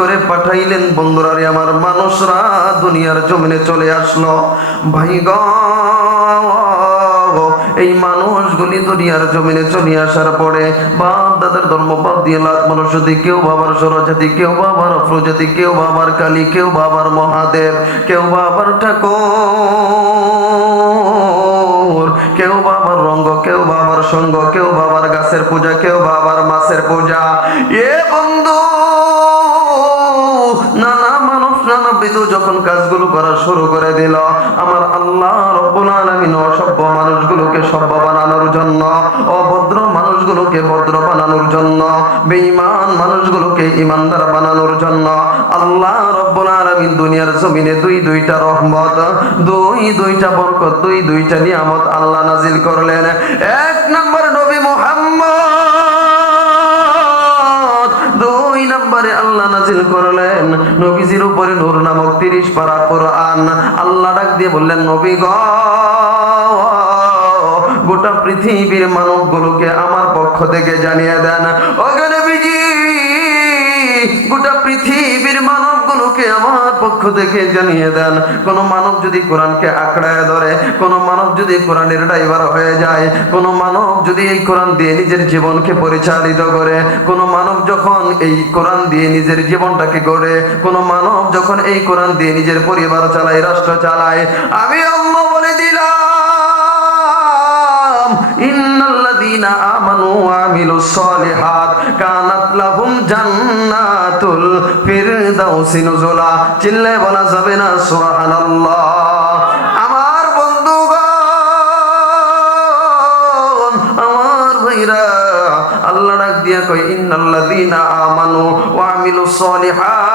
করে পাঠাইলেন। বন্ধুরা রে আমার, মানুষরা দুনিয়ার জমিনে চলে আসলো। ভাই গো, এই মানুষগুলি দুনিয়ার জমিনে চলে আসার পরে বাপ দাদার ধর্ম বাদ দিয়ে লাখ মানুষ জাতি, কেউ বাবার সরজাতি, কেউ বাবার অফ্রজাতি, কেউ বাবার কালী, কেউ বাবার মহাদেব, কেউ বাবার ঠাকুর, কেউ বাবার রঙ্গ, কেউ বাবার সঙ্গ, কেউ বাবার গাছের পূজা, কেউ বাবার মাছের পূজা। এ বন্ধু, নানা মানুষ নানাবিধ যখন কাজগুলো করা শুরু করে দিল, আমার আল্লাহ রব্বুল আলামিন অসভ্য মানুষগুলোকে সভ্য বানানোর জন্য, অভদ্র মানুষগুলোকে ভদ্র বানানোর জন্য, বেঈমান মানুষগুলোকে ঈমানদার বানানোর জন্য আল্লাহ রব্বুল আলামিন দুনিয়ার জমিনে দুইটা রহমত, দুইটা বরকত, দুইটা নিয়ামত আল্লাহ নাজিল করলেন। এক নম্বর নবী মুহাম্মদ, দুই নম্বরে আল্লাহ নাজিল করলেন নবীজির উপরে নূর নামক 30 পারা কোরআন। আল্লাহ ডাক দিয়ে বললেন, নবী গো, গোটা পৃথিবীর মানবগুলোকে আমার পক্ষ থেকে জানিয়ে দেন, ওগো নবীজি, গোটা পৃথিবীর মানবগুলোকে আমার পক্ষ থেকে জানিয়ে দেন, কোন মানব যদি কোরআনকে আঁকড়ায় ধরে, কোন মানব যদি কোরআনের ড্রাইভার হয়ে যায়, কোন মানব যদি এই কোরআন দিয়ে নিজের জীবনকে পরিচালিত করে, কোন মানব যখন এই কোরআন দিয়ে নিজের জীবনটাকে গড়ে, কোন মানব যখন এই কোরআন দিয়ে নিজের পরিবার চালায়, রাষ্ট্র চালায়, আমি আল্লাহ বলে দিলাম, ইন্নাল্লাযীনা আমানু ওয়া আমিলুস সালিহাত কানাত লাহুম জান্নাতুল ফিরদাউসি নুজুলা। চিল্লায় বলা যাবে না সুবহানাল্লাহ? আমার বন্ধুগণ, আমার ভাইরা, আল্লাহ ডাক দিয়া কয়, ইন্নাল্লাযীনা আমানু ওয়া আমিলুস সালিহাত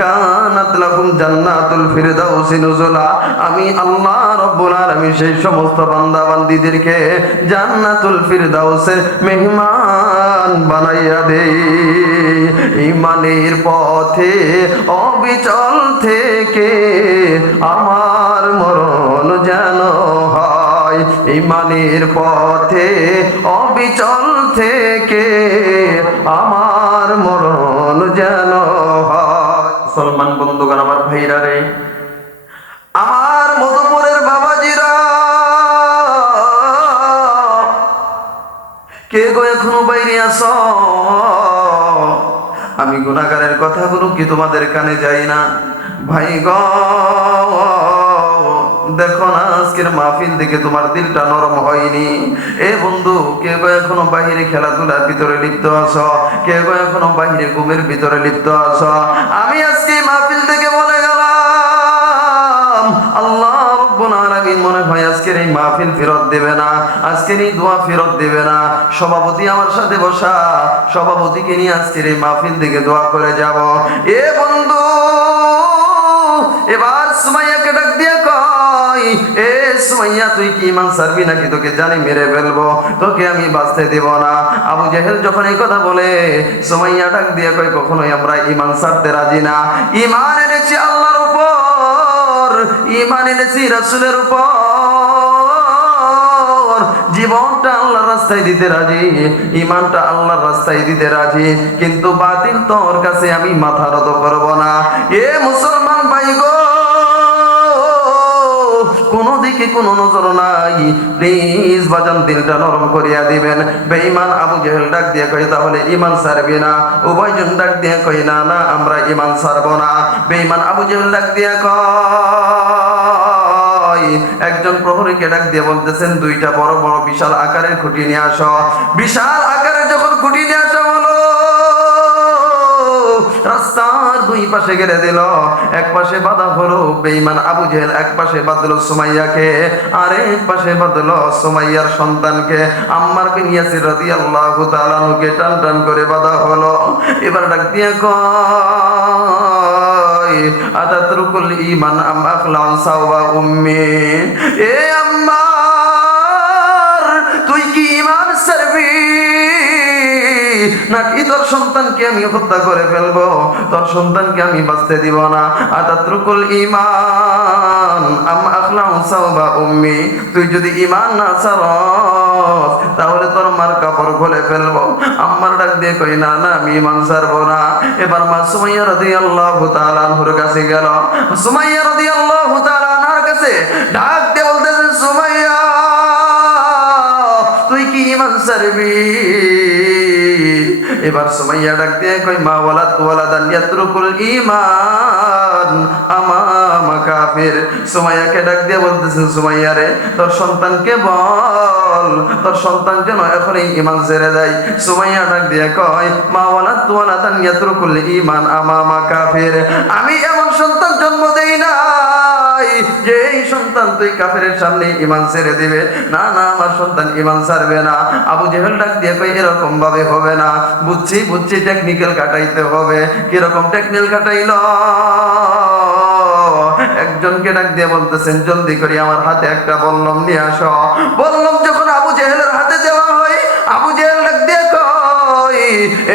কানাত লাহুম জান্নাতুল ফিরদাউসি নুজুলা। আমি আল্লাহ রব্বুল আলামিন সেই সমস্ত বান্দা বান্দীদেরকে জান্নাতুল ফিরদাউসের মেহমান বানাইয়া দেই। ঈমানের পথে অবিচল থেকে আমার মরণ যেন হয়, ঈমানের পথে অবিচল থেকে আমার মরণ যেন হয়। মুসলমান বন্ধুগণ, আমার ভাইরা রে, আমার মধুপুরের বাবাজিরা, কে গো এখনো বাইরে আছো? আমি গুনাহগারের কথাগুলো কি তোমাদের কানে যায় না? ভাই গো, দেখো না, আজকের মাহফিল দেখে তোমার দিলটা নরম হয়নি? এ বন্ধু, কে গো এখনো বাহিরে খেলাধুলার ভিতরে লিপ্ত আছো? কে গো এখনো বাহিরে ঘুমের ভিতরে লিপ্ত আছো? আমি আজকে মাহফিল থেকে বলে গেলাম, আল্লাহ রব্বুল আলামিন মনে হয় আজকের এই মাহফিল ফেরত দেবে না, আজকের এই দোয়া ফেরত দেবে না। সভাপতি আমার সাথে বসা, সভাপতিকে নিয়ে আজকের এই মাহফিল থেকে দোয়া করে যাব। এ বন্ধু, এবার সুমাইয়াকে ডাক দিয়ে কয়, এ সুমাইয়া, তুই কি ঈমান ছাড়বি নাকি তোকে জানি মেরে ফেলবো, তোকে আমি বাঁচতে দেব না। আবু জেহেল যখন এই কথা বলে, সুমাইয়া ডাক দিয়ে কয়, কখনোই আমরা ঈমান ছাড়তে রাজি না। ঈমান এনেছি আল্লাহর উপর, ঈমান এনেছি রাসূলের উপর, জীবনটা আল্লাহর রাস্তায় দিতে রাজি, ঈমানটা আল্লাহর রাস্তায় দিতে রাজি, কিন্তু বাতিল তোর কাছে আমি মাথা নত করব না। এ মুসলমান ভাই গো, কোন দিকে কোনো নজর নাই, প্লিজ বাজান দিলটা নরম করিয়া দিবেন। বেঈমান আবু জেহেল ডাক দিয়ে কয়, তাহলে ঈমান ছাড়বি না? উভয়জন ডাক দিয়ে কয়, না না, আমরা ঈমান ছাড়বো না। বেঈমান আবু জেহেল ডাক দিয়ে কয়, একজন প্রহরীকে ডাক দিয়ে বলতেছেন, দুইটা বড় বড় বিশাল আকারের খুঁটি নিয়ে আসো। বিশাল আকারের যখন খুঁটি নিয়ে আসা হলো, রাস্তার দুই পাশে ঘিরে দিল। এক পাশে বাঁধা হলো বেঈমান আবু জেহেল, এক পাশে বাঁধলো সুমাইয়াকে, আর এক পাশে বাঁধলো সুমাইয়ার সন্তানকে আম্মার বিন ইয়াসির রাদিয়াল্লাহু তাআলা আনহুকে টান টান করে বাঁধা হলো। এবার ডাক দিয়ে কয়, আতাতরুকুল ঈমান আম আখলান সাওয়া উম্মি। এ আম্মার, তুই কি ঈমান ছাড়বি নাকি তোর সন্তানকে আমি হত্যা করে ফেলবো, তোর সন্তানকে আমি বাঁচতে দিব না। আতাতরুকুল ঈমান আম আখলাউ সাওবা উম্মি, তুই যদি ঈমান না ছাড়স তাহলে তোর মার কাপড় খুলে ফেলবো। আম্মার ডাক দিয়ে কই না না আমি ঈমান ছাড়বো না। এবার মা সুমাইয়া রাদিয়াল্লাহু তাআলা আনহার কাছে গেল। সুমাইয়া রাদিয়াল্লাহু তাআলা আনহার কাছে ডাক দিয়ে বলতেছেন, সুমাইয়া তুই কি ঈমান ছাড়বি? এবার সুমাইয়া ডাক দিয়ে কই মা ওয়ালাদান ইয়াতরুকুল ঈমান আমামা কাফির। সুমাইয়াকে ডাক দিয়ে বলতেছেন, সুমাইয়া রে তোর সন্তানকে বল তোর সন্তান যেন এখনই ঈমান ছেড়ে দেয়। সুমাইয়া ডাক দিয়ে কয় মা ওয়ালাদান ইয়াতরুকুল ঈমান আমামা কাফির, আমি এমন সন্তান জন্ম দেই নাই যে এই সন্তান তুই কাফেরের সামনে ঈমান ছেড়ে দিবে। না না, আমার সন্তান ঈমান ছাড়বে না। আবু জেহেল ডাক দিয়ে কই এরকম ভাবে হবে না। বুঝছি টেকনিক্যাল কাটাইতে হবে। কিরকম টেকনিক্যাল কাটাইল? একজনকে ডাক দিয়ে বলতেছেন, জলদি করে আমার হাতে একটা বল্লম নিয়ে আসো। বল্লম যখন আবু জেহেলের হাতে দেওয়া হয়, আবু জেহেল ডাক দিয়ে কই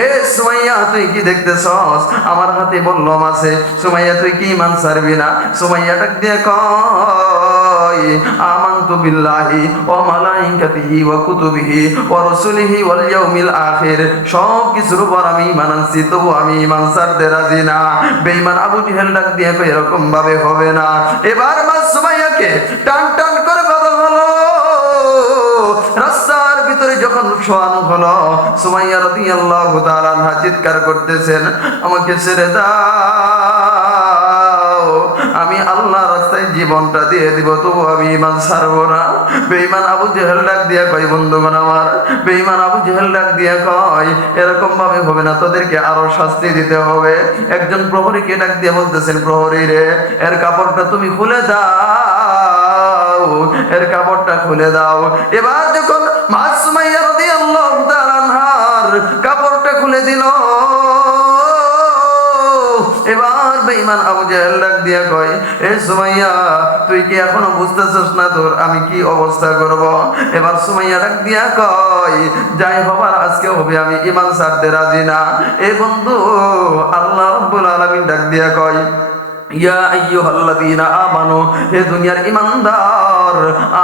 এ সুমাইয়া তুই কি দেখতেছস? আমার হাতে বল্লম আছে। সুমাইয়া তুই কি ঈমান ছাড়বি না? সুমাইয়া ডাক দিয়ে কই আমানতু বিল্লাহি ওয়া মালাইকাতিহি ওয়া কুতুবিহি ওয়া রাসূলিহি ওয়াল ইয়াউমিল আখির, সব কিছুর উপর আমি ঈমান আনছি, তবু আমি ঈমান ছাড়তে রাজি না। বেঈমান আবু জেহেল ডাক দিয়ে কই এরকম ভাবে হবে না। এবার মা সুমাইয়াকে টান টান করে বাঁধা হলো। রাস্তার ভিতরে যখন শোয়ানো হলো, সুমাইয়া রাদিয়াল্লাহু তাআলা আনহা চিৎকার করতেছেন, আমাকে ছেড়ে দাও, আমি আল্লাহর রাস্তায় জীবনটা দিয়ে দিব, তবু আমি ঈমান ছাড়বো না। বেঈমান আবু জেহেল ডাক দিয়া কয় বন্ধুগণ আমার, বেঈমান আবু জেহেল ডাক দিয়া কয় এরকম ভাবে হবে না, তোদেরকে আরো শাস্তি দিতে হবে। একজন প্রহরীকে ডাক দিয়ে বলতেছেন, প্রহরী রে এর কাপড়টা তুমি খুলে দাও, এর কাপড়টা খুলে দাও। এবার যখন মা সুমাইয়া রাদিয়াল্লাহু তাআলা আনহার কাপড়টা খুলে দিল, এবার বেঈমান আবু জেহেল ডাক দিয়া কয় এ সুমাইয়া তুই কি এখনো বুঝতেছস না তোর আমি কি অবস্থা করব? এবার সুমাইয়া ডাক দিয়া কয় যাই হবার আজকে হবে, আমি ঈমান ছাড়তে রাজি না। এ বন্ধু, আল্লাহ রাব্বুল আলামিন ডাক দিয়া কয় ইয়া আইয়ুহাল্লাযীনা আমানু, হে দুনিয়ার ঈমানদার,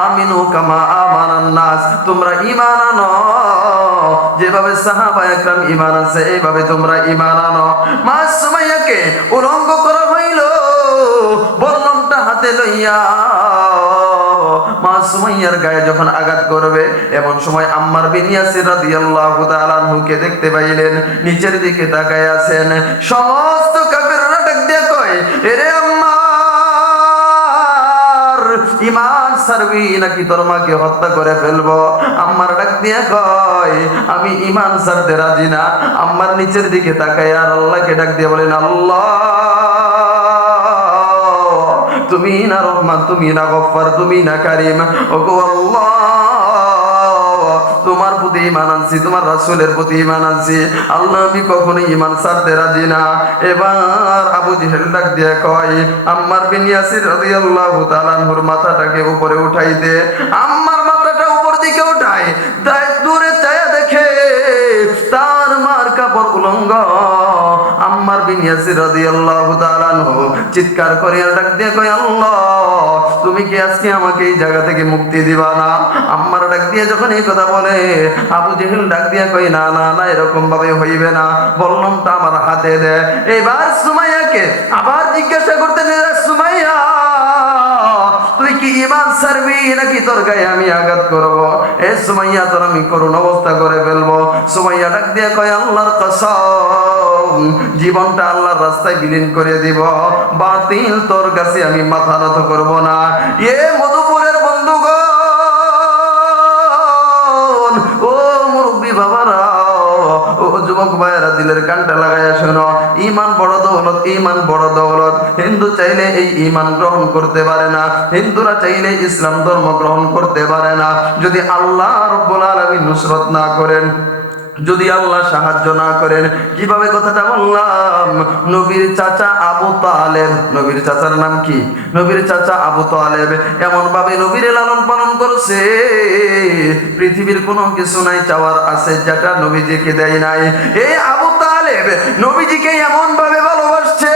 আমিনু কামা আমানান নাস, তোমরা ঈমান আনো যেভাবে সাহাবায়ে কেরাম ঈমান আনছে এইভাবে তোমরা ঈমান আনো। মা সুমাইয়াকে উলঙ্গ করা হইল, বল্লমটা হাতে লইয়া মা সুমাইয়ার গায়ে যখন আঘাত করবে, এমন সময় আম্মার বিন ইয়াসির রাদিয়াল্লাহু তাআলা আনহুকে দেখতে পাইলেন, নিচের দিকে তাকায় আছেন। সমস্ত কাফেররা ডাক দিয়ে কয় এরে আম্মার, ঈমান ছাড়বি নাকি তোর মাকে হত্যা করে ফেলবো? আম্মার ডাক দিয়ে কয় আমি ঈমান ছাড়তে রাজি না। আম্মার নিচের দিকে তাকায় আর আল্লাহকে ডাক দিয়ে বলেন, আল্লাহ তুমি না রহমান, তুমি না গফফার, তুমি না কারীম, ওগো আল্লাহ তোমার প্রতি ঈমান আনছি, তোমার রাসূলের প্রতি ঈমান আনছি, আল্লাহ আমি কখনো ঈমান ছাড়তে রাজি না। এবার আবু জেহেল ডাক দিয়ে কয় আম্মার বিন ইয়াসির রাদিয়াল্লাহু তাআলা আনহুর মাথাটাকে উপরে উঠাইতে। আম্মার মাথাটা উপর দিকে উঠায়, তাই দূরে চায়া দেখে তার মার কাপড় উলঙ্গ। আম্মার বিন ইয়াসির রাদিয়াল্লাহু তাআলা আনহু চিৎকার করে ডাক দিয়ে কয় আল্লাহ তুমি কি আজকে আমাকে এই জায়গা থেকে মুক্তি দিবা না? আম্মার ডাক দিয়ে যখন এই কথা বলে, আবু জেহেল ডাক দিয়ে কয় না না না, এরকম ভাবে হইবে না, বল্লমটা আমার হাতে দে। এবার সুমাইয়াকে আবার জিজ্ঞাসা করতে, সুমাইয়া তুই কি ঈমান ছাড়বি নাকি তোর গায়ে আমি আঘাত করব? এ সুমাইয়া তোর আমি করুণ অবস্থা করে ফেলবো। সুমাইয়া ডাক দিয়ে কয় আল্লাহর কসম, জীবনটা আল্লাহর রাস্তায় বিলীন করে দিব, বাতিল তোর কাছে আমি মাথা নত করব না। এ মধুপুরের বন্ধুগণ, ও মুরব্বী বাবারা, ও যুবক ভাইয়েরা, দিলের কানটা লাগাইয়া শোনো, ঈমান বড় দৌলত, ঈমান বড় দৌলত। হিন্দু চাইলে এই ঈমান গ্রহণ করতে পারে না, হিন্দুরা চাইলে ইসলাম ধর্ম গ্রহণ করতে পারে না, যদি আল্লাহ রাব্বুল আলামিন নুসরত না করেন। যদি আল্লাহ সাহায্য না করেন। কিভাবে কথাটা বললাম? নবীর চাচা আবু তালেব, নবীর চাচার নাম কি? নবীর চাচা আবু তালেব এমন ভাবে নবীর লালন পালন করছে, পৃথিবীর কোনো কিছু নাই চাওয়ার আছে যেটা নবীজিকে দেয় নাই। এই আবু তালেব নবীজিকে এমন ভাবে ভালোবাসছে,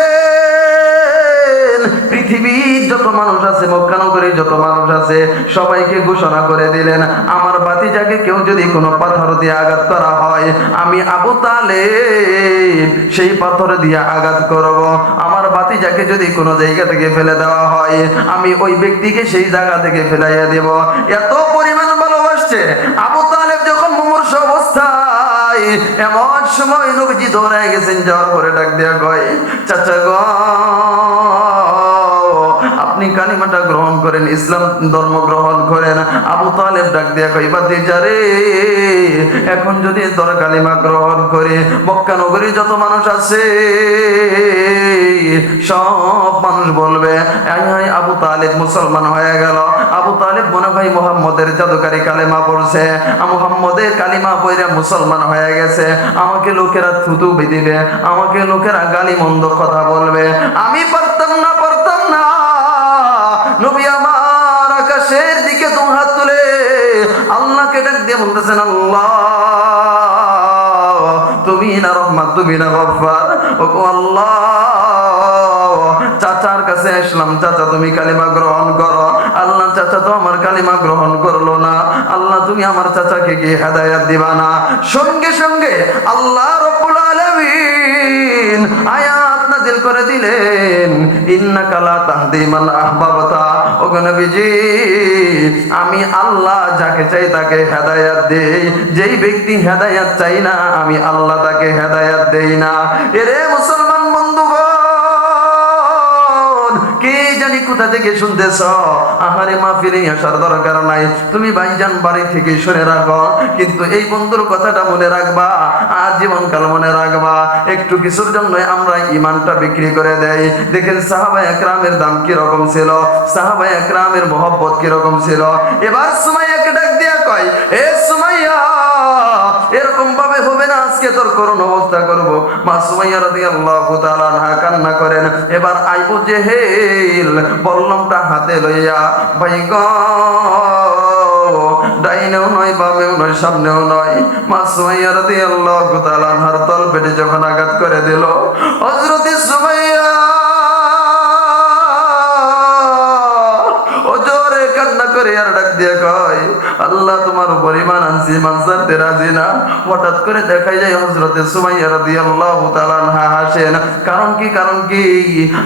পৃথিবীর যত মানুষ আছে, মক্কা নগরে যত মানুষ আছে, সবাইকে ঘোষণা করে দিলেন, আমার ভাতিজাকে কেউ যদি কোনো পাথর দিয়ে আঘাত করা হয়, আমি আবু তালেব সেই পাথর দিয়ে আঘাত করব। আমার ভাতিজাকে যদি কোনো জায়গা থেকে ফেলে দেওয়া হয়, আমি ওই ব্যক্তিকে সেই জায়গা থেকে ফেলাইয়া দেব। এত পরিমাণ ভালোবাসছে আবু তালেব। যখন মুমূর্ষ অবস্থায় এমন সময় নবীজি দৌড়ায় গেছেন, যাওয়ার পরে ডাক দেয়া কয়, চাচা গো, আপনি কালিমাটা গ্রহণ করেন, ইসলাম ধর্ম গ্রহণ করেন। আবু তালেব ডাক দিয়া কই, ভাতিজা রে, এখন যদি তোর কালিমা গ্রহণ করে মক্কা নগরী যত মানুষ আছে সব মানুষ বলবে আবু তালেব মুসলমান হয়ে গেল। আবু তালেব মনে হয় মুহাম্মদের জাদুকারী কালিমা পড়ছে, মুহাম্মদের কালিমা পড়ে মুসলমান হয়ে গেছে। আমাকে লোকেরা থুতু দিবে, আমাকে লোকেরা গালি মন্দ কথা বলবে। আমি পারতাম না, পারতাম না। নবী আমার আকাশের দিকে দু হাত তুলে আল্লাহকে ডাক দিয়ে বলতেছেন, আল্লাহ তুমি না রহমান, তুমি না গফফার, ও আল্লাহ, চাচার কাছে আসলাম, চাচা তুমি কালিমা গ্রহণ করো। আল্লাহ, চাচা তো আমার কালিমা গ্রহণ করলো না, আল্লাহ তুমি আমার চাচাকে কি হেদায়েত দিবা না? সঙ্গে সঙ্গে আল্লাহ রাব্বুল আলামিন আয়াত নাযিল করে দিলেন, ইন্নাকা লা তাহদি মান আহবাবতা। ও নবীজি, আমি আল্লাহ যাকে চাই তাকে হেদায়েত দেই, যেই ব্যক্তি হেদায়েত চাই না আমি আল্লাহ তাকে হেদায়েত দেই না। এরে মুসলমান বন্ধুগণ, কে জানি কোথা থেকে শুনতেছ, আহারে মাহফিলে আসার দরকার নাই, তুমি ভাইজান বাড়ি থেকে শুনে রাখো, কিন্তু এই বন্ধুর কথাটা মনে রাখবা, আজীবনকাল মনে রাখবা। একটু কিছুর জন্য আমরা ইমানটা বিক্রি করে দেই। দেখেন সাহাবায়ে একরামের দাম কি রকম ছিল, সাহাবায়ে একরামের মহব্বত কি রকম ছিল। এবার সুমাইয়াকে ডাক দিয়া কয়, এ সুমাইয়া, এরকম ভাবে হবে না, আজকে তোর করুণ অবস্থা করব। মা সুমাইয়া রাদিয়াল্লাহু তাআলা আনহা কান্না করেন। এবার আইবু জেহেল বল্লমটা হাতে লইয়া, ভাই গো, ডাইনেও নয়, বামেও নয়, সামনেও নয়, মা সুমাইয়া রাদিয়াল্লাহু তাআলা আনহার তলপেটে যখন আঘাত করে দিল, হযরত সুমাইয়া ওজোরে কান্না করে আর ডাক দিয়ে কয়, আল্লাহ তোমার উপর ঈমান আনছি, ঈমান ছাড়তে রাজি না। হঠাৎ করে দেখা যায় হযরত সুমাইয়া রাদিয়াল্লাহু তাআলা আনহা হাসেন। কারণ কি? কারণ কি?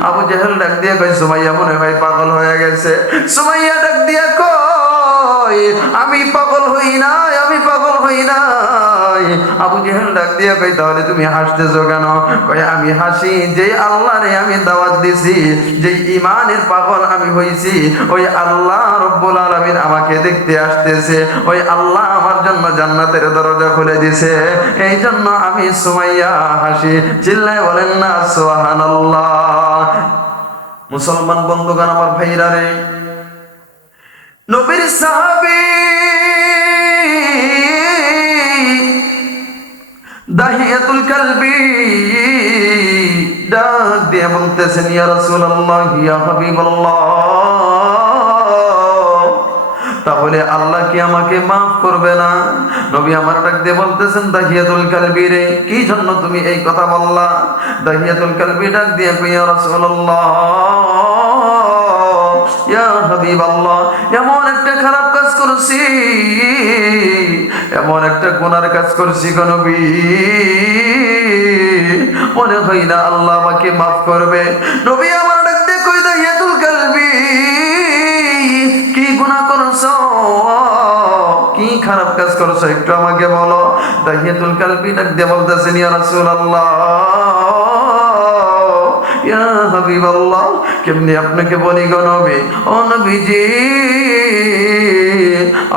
আবু জেহেল ডাক দিয়ে কয়, সুমাইয়া মনে হয় পাগল হয়ে গেছে। সুমাইয়া ডাক দিয়ে কয়, আমি পাগল হই নাই, আমি পাগল হই নাই। আবু জেহেল ডাক দিয়ে কয়, তাহলে তুমি হাসতেছো কেন? কয়, আমি হাসি যে আল্লাহরে আমি দাওয়াত দিছি, যে ঈমানের পাগল আমি হইছি, ওই আল্লাহ রব্বুল আলামিন আমাকে দেখতে আসতেছে, ওই আল্লাহ আমার জন্য জান্নাতের দরজা খুলে দিছে, এই জন্য আমি সুমাইয়া হাসি। চিল্লায় বলেন না সুবহানাল্লাহ। মুসলমান বন্ধুগণ, আমার ভাইরা রে, নবীর সাহাবী দাহিয়াতুল কালবি ডাক দিয়ে বলতেছেন, ইয়া রাসূলুল্লাহ, ইয়া হাবিবাল্লাহ, তাহলে আল্লাহ কি আমাকে মাফ করবে না? নবী আমার ডাক দিয়ে বলতেছেন, দাহিয়াতুল কালবি রে, কি জন্য তুমি এই কথা বললা? দাহিয়াতুল কালবি ডাক দিয়ে কই, ইয়া রাসূলুল্লাহ, ইয়া হাবিবাল্লাহ, এমন একটা খারাপ কাজ করছি, এমন একটা গুনার কাজ করছি গো নবী, মনে হয় না আল্লাহ আমাকে মাফ করবে। নবী আমার ডাক দিয়ে কই, দাহিয়াতুল কালবি, কি গুনাহ করছো, কি খারাপ কাজ করছো, একটু আমাকে বলো। দাহিয়াতুল কালবি ডাক দিয়ে বলতেছেন, ইয়া রাসূলুল্লাহ, ইয়া হাবিবাল্লাহ, কেমনি আপনাকে বলি গো নবী, ও নবীজি,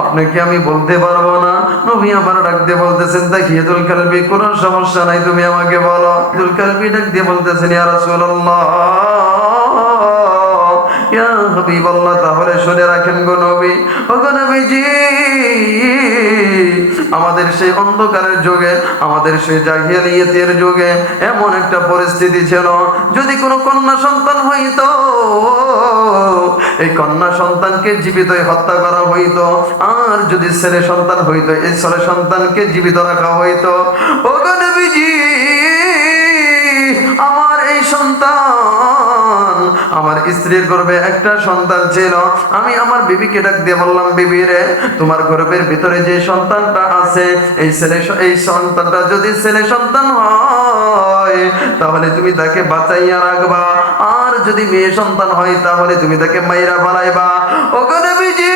আপনাকে আমি বলতে পারবো না। নবী আমার ডাক দিয়ে বলতেছেন, দাহিয়াতুল কালবি, কোনো সমস্যা নাই, তুমি আমাকে বলো। দাহিয়াতুল কালবি ডাক দিয়ে বলতেছেন, ইয়া রাসূলুল্লাহ, ইয়া হাবিবাল্লাহ, তাহলে শুনে রাখেন গো নবী, ও গো নবীজি, আমাদের সেই অন্ধকারের যুগে, আমাদের সেই জাহিলিয়াতের যুগে এমন একটা পরিস্থিতি ছিল, যদি কোনো কন্যা সন্তান হইতো, এই কন্যা সন্তানকে জীবিতই হত্যা করা হইতো, আর যদি ছেলে সন্তান হইতো, এই ছেলে সন্তানকে জীবিত রাখা হইতো। ও গো নবীজি, আমার এই সন্তান, আমার স্ত্রীর গর্ভে একটা সন্তান ছিল। আমি আমার বিবিকে ডাক দিয়ে বললাম, বিবি রে, তোমার গর্ভের ভিতরে যে সন্তানটা আছে, এই সন্তানটা যদি ছেলে সন্তান হয় তাহলে তুমি তাকে বাঁচাইয়া রাখবা, আর যদি মেয়ে সন্তান হয় তাহলে তুমি তাকে মাইরা ফেলাইবা। ও গো নবীজি,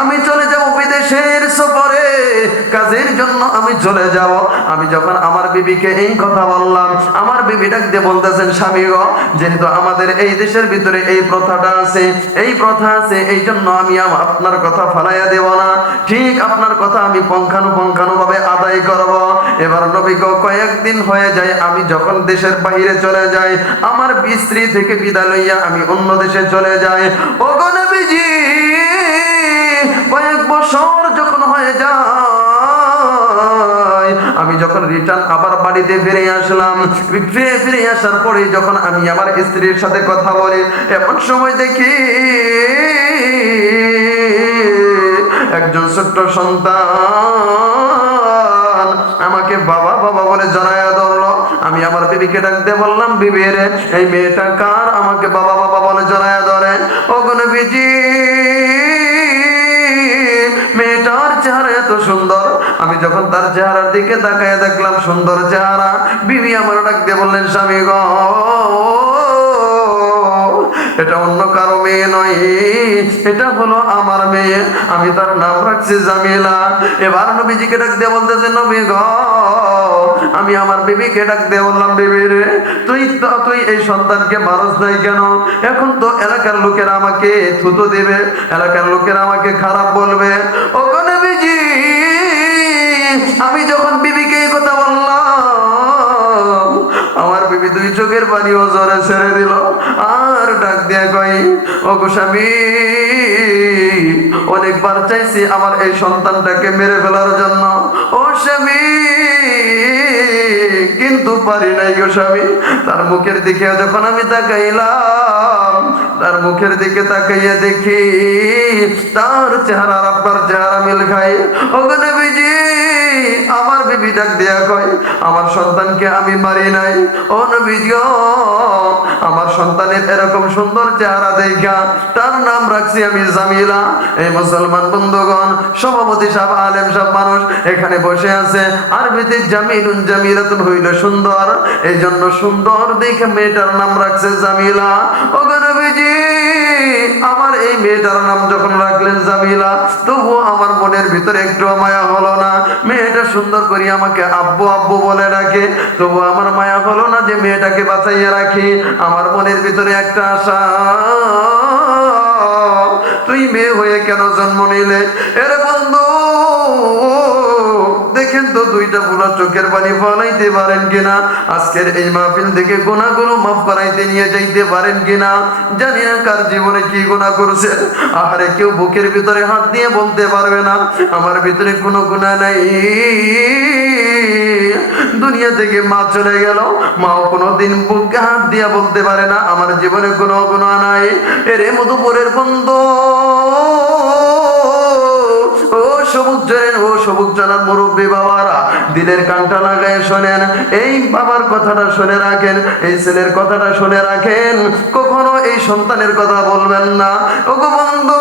আমি চলে যাব বিদেশের সফরে, কাজের জন্য আমি চলে যাব। আমি যখন আমার বিবিকে এই কথা বললাম, আমার বিবি ডাক দিয়ে বলতেছেন, স্বামী গো, যেহেতু আমাদের এই দেশের ভিতরে এই প্রথাটা আছে, এই প্রথা আছে, এই জন্য আমি আপনার কথা ফালাইয়া দেব না, ঠিক আপনার কথা আমি পুঙ্খানুপুঙ্খানুভাবে আদায় করব। এবার নবী গো, কয়েকদিন হয়ে যায়, আমি যখন দেশের বাইরে চলে যাই, আমার স্ত্রী থেকে বিদায় লইয়া আমি অন্য দেশে চলে যাই। ও গো নবীজি, কয়েক বছর যখন হয়ে যায়, আমি যখন রিটার্ন আবার বাড়িতে ফিরে আসলাম, ফিরে আসার পরে যখন আমি আমার স্ত্রীর সাথে কথা বলি, এমন সময় দেখি একজন ছোট্ট সন্তান আমাকে বাবা বাবা বলে জড়ায়া ধরলো। আমি আমার বিবিকে ডাক দিয়ে বললাম, বিবি রে, এই মেয়েটা কার আমাকে বাবা বাবা বলে জড়ায়া ধরেন? ও গো নবীজি, মেয়েটার চেহারা এত সুন্দর, আমি যখন তার চেহারার দিকে তাকায় দেখলাম সুন্দর চেহারা। বিবি আমার ডাক দিয়ে বললেন, স্বামী গো, এটা অন্য কারো মেয়ে নয়, এটা হলো আমার মেয়ে, আমি তার নাম রাখছি জামিলা। এবার নবীজিকে ডাক দিয়ে বলতেছে, নবী গো, আমি আমার বিবিকে ডাক দিয়ে বললাম, বিবি রে, তুই এই সন্তানকে মারস নাই কেন? এখন তো এলাকার লোকেরা আমাকে থুতু দেবে, এলাকার লোকেরা আমাকে খারাপ বলবে। ও গো নবীজি, আমি যখন বিবিকে এই কথা বললাম, আমার বিবি দুই চোখের পানিও জোরে ছেড়ে দিল, আর ডাক দিয়া কই, ও গো স্বামী, অনেকবার চাইছি আমার এই সন্তানটাকে মেরে ফেলার জন্য, ও স্বামী, কিন্তু পারি নাই গো স্বামী। তার মুখের দিকে যখন আমি তাকাইলাম, তার মুখের দিকে তাকাইয়া দেখি তার চেহারা আর আপনার চেহারা মিল খায়। ও গো নবীজি, আমার বিবি ডাক দিয়া কয়, আমার সন্তানকে আমি মারি নাই। ও নবীজি, আমার সন্তানের এরকম সুন্দর চেহারা দেখা তার নাম রাখছি আমি জামিলা। এই মুসলমান বন্ধুগণ, সভাপতি সাহেব, আলেম সাহেব মানুষ এখানে বসে আছে, আরবিতে জামিলুন জামিলাতুন হইল সুন্দর, এই জন্য সুন্দর দেখে মেয়েটার নাম রাখছে জামিলা। ও গো নবীজি, আমার এই মেয়েটার নাম যখন রাখলেন জামিলা, তবুও আমার মনের ভিতরে একটু মায়া হলো না। মেয়েটা সুন্দর করে আমাকে আব্বু আব্বু বলে ডাকে, তবু আমার মায়া হলো না যে মেয়েটাকে বাঁচাইয়া রাখি। আমার মনের ভিতরে একটা আশা, তুই মেয়ে হয়ে কেন জন্ম নিলে? এরে বন্ধু, দেখেন তো দুইটা পুরো চোখের পানি ফলাইতে পারেন কিনা, আজকের এই মাহফিল থেকে গুনাহগুলো মাফ করাইতে নিয়ে যাইতে পারেন কিনা। জানি না কার জীবনে কি গুনাহ করছে, আহারে কেউ বুকের ভিতরে হাত দিয়ে বলতে পারবে না আমার ভিতরে কোনো গুনাহ নাই। দুনিয়া থেকে মা চলে গেল, মাও কোনোদিন বুকে হাত দিয়ে বলতে পারে না আমার জীবনে কোনো গুনাহ নাই। এরে মধুপুরের বন্ধু, ও সবুজ জানার মুরব্বী বাবারা, দিলের কানটা লাগায় শোনেন, এই বাবার কথাটা শুনে রাখেন, এই ছেলের কথাটা শুনে রাখেন, কখনো এই সন্তানের কথা বলবেন না। ও গো বন্ধু,